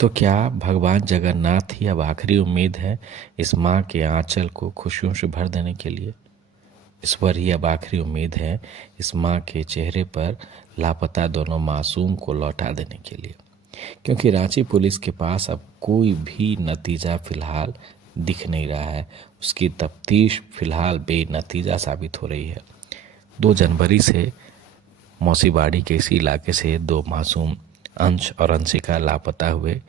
तो क्या भगवान जगन्नाथ ही अब आखिरी उम्मीद है इस माँ के आंचल को खुशियों से भर देने के लिए? ईश्वर ही अब आखिरी उम्मीद है इस माँ के चेहरे पर लापता दोनों मासूम को लौटा देने के लिए, क्योंकि रांची पुलिस के पास अब कोई भी नतीजा फिलहाल दिख नहीं रहा है। उसकी तफ्तीश फिलहाल बेनतीजा साबित हो रही है। 2 जनवरी से मौसीबाड़ी के इसी इलाके से 2 मासूम अंश और अंशिका लापता हुए।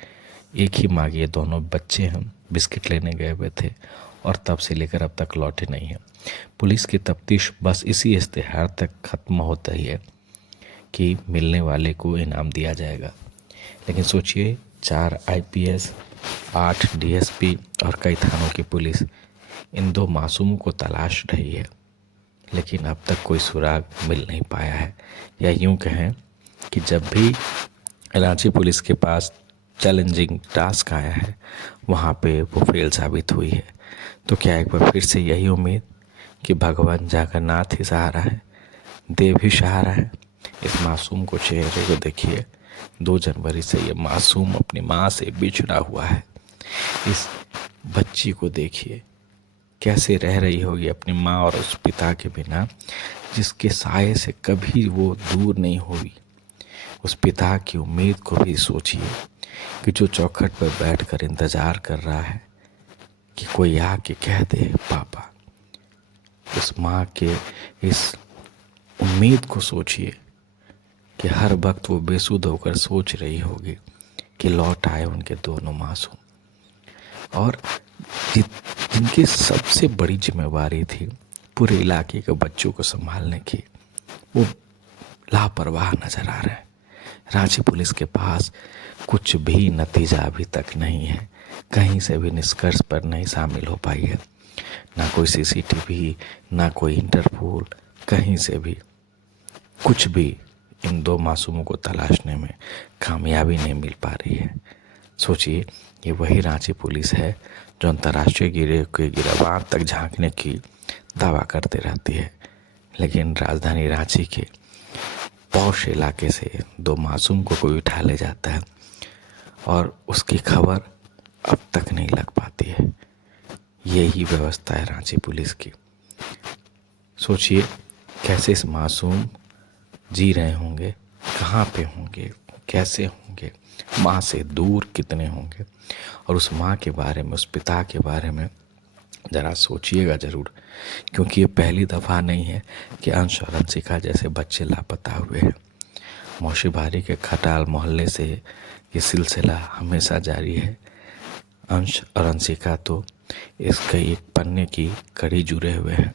एक ही माँ के ये दोनों बच्चे हैं, बिस्किट लेने गए हुए थे और तब से लेकर अब तक लौटे नहीं हैं। पुलिस की तफ्तीश बस इसी इश्तेहार तक खत्म होता ही है कि मिलने वाले को इनाम दिया जाएगा। लेकिन सोचिए, 4 IPS, 8 DSP और कई थानों की पुलिस इन 2 मासूमों को तलाश रही है, लेकिन अब तक कोई सुराग मिल नहीं पाया है। या यूं कहें कि जब भी रांची पुलिस के पास चैलेंजिंग टास्क आया है, वहाँ पे वो फेल साबित हुई है। तो क्या एक बार फिर से यही उम्मीद कि भगवान जगन्नाथ ही सहारा है, देव ही सहारा है? इस मासूम को चेहरे को देखिए, 2 जनवरी से ये मासूम अपनी माँ से बिछड़ा हुआ है। इस बच्ची को देखिए, कैसे रह रही होगी अपनी माँ और उस पिता के बिना, जिसके साये से कभी वो दूर नहीं हुई। उस पिता की उम्मीद को भी सोचिए कि जो चौखट पर बैठकर इंतजार कर रहा है कि कोई आके कह दे पापा। उस माँ के इस उम्मीद को सोचिए कि हर वक्त वो बेसुध होकर सोच रही होगी कि लौट आए उनके दोनों मासूम, और जिनकी सबसे बड़ी जिम्मेवारी थी पूरे इलाके के बच्चों को संभालने की, वो लापरवाह नजर आ रहे हैं। रांची पुलिस के पास कुछ भी नतीजा अभी तक नहीं है, कहीं से भी निष्कर्ष पर नहीं शामिल हो पाई है। ना कोई CCTV, ना कोई इंटरपोल, कहीं से भी कुछ भी इन 2 मासूमों को तलाशने में कामयाबी नहीं मिल पा रही है। सोचिए, ये वही रांची पुलिस है जो अंतर्राष्ट्रीय गिरोह के गिरबान तक झांकने की दावा करते रहती है, लेकिन राजधानी रांची के पौष इलाके से 2 मासूम को कोई उठा ले जाता है और उसकी खबर अब तक नहीं लग पाती है। यही व्यवस्था है रांची पुलिस की। सोचिए, कैसे इस मासूम जी रहे होंगे, कहाँ पे होंगे, कैसे होंगे, माँ से दूर कितने होंगे। और उस माँ के बारे में, उस पिता के बारे में ज़रा सोचिएगा ज़रूर, क्योंकि ये पहली दफ़ा नहीं है कि अंश और अंशिका जैसे बच्चे लापता हुए हैं। मौसीबारी के खटाल मोहल्ले से ये सिलसिला हमेशा जारी है। अंश और अंशिका तो इसके एक पन्ने की कड़ी जुड़े हुए हैं।